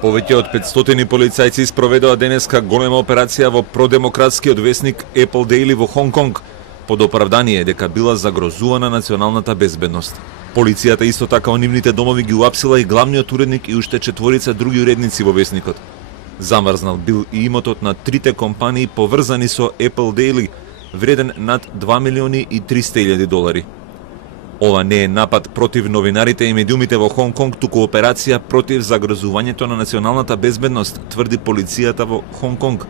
Повеќе од 500 полицајци спроведоа денеска голема операција во продемократскиот весник Apple Daily во Хонг Конг под оправдание дека била загрозувана националната безбедност. Полицијата исто така во нивните домови ги уапсила и главниот уредник и уште 4 други уредници во весникот. Замрзнал бил и имотот на 3 компании поврзани со Apple Daily, вреден над 2.300.000 долари. Ова не е напад против новинарите и медиумите во Хонг Конг, туку операција против загрозувањето на националната безбедност, тврди полицијата во Хонг Конг,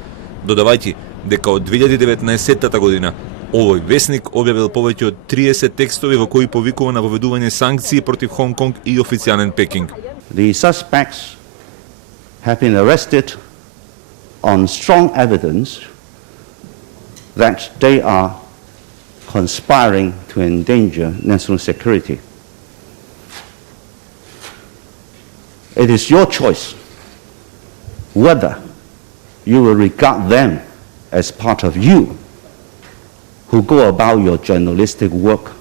додавајќи дека од 2019 година овој весник објавил повеќе од 30 текстови во кои повикува на воведување санкции против Хонг Конг и официјален Пекинг. The suspects have been arrested on strong evidence that they are conspiring to endanger national security. It is your choice whether you will regard them as part of you who go about your journalistic work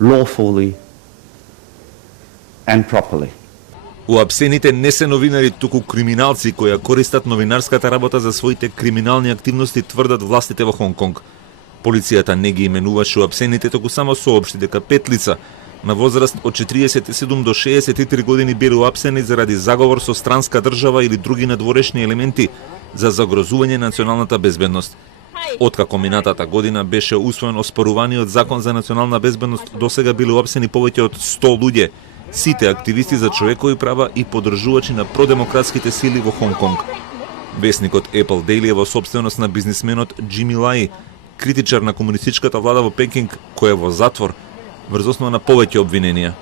lawfully and properly. Уапсените не се новинари, туку криминалци кои ја користат новинарската работа за своите криминални активности, тврдат властите во Хонг Конг. Полицијата не ги именуваше уапсените, току само соопшти дека 5 лица на возраст од 47 до 63 години биле уапсени заради заговор со странска држава или други надворешни елементи за загрозување на националната безбедност. Откако минатата година беше усвоен оспоруваниот закон за национална безбедност, досега биле уапсени повеќе од 100 луѓе, сите активисти за човекови права и поддржувачи на продемократските сили во Хонг Конг. Весникот Apple Daily е во сопственост на бизнисменот Џими Лај, критичар на комунистичката влада во Пекинг, кој е во затвор врз основа на повеќе обвиненија.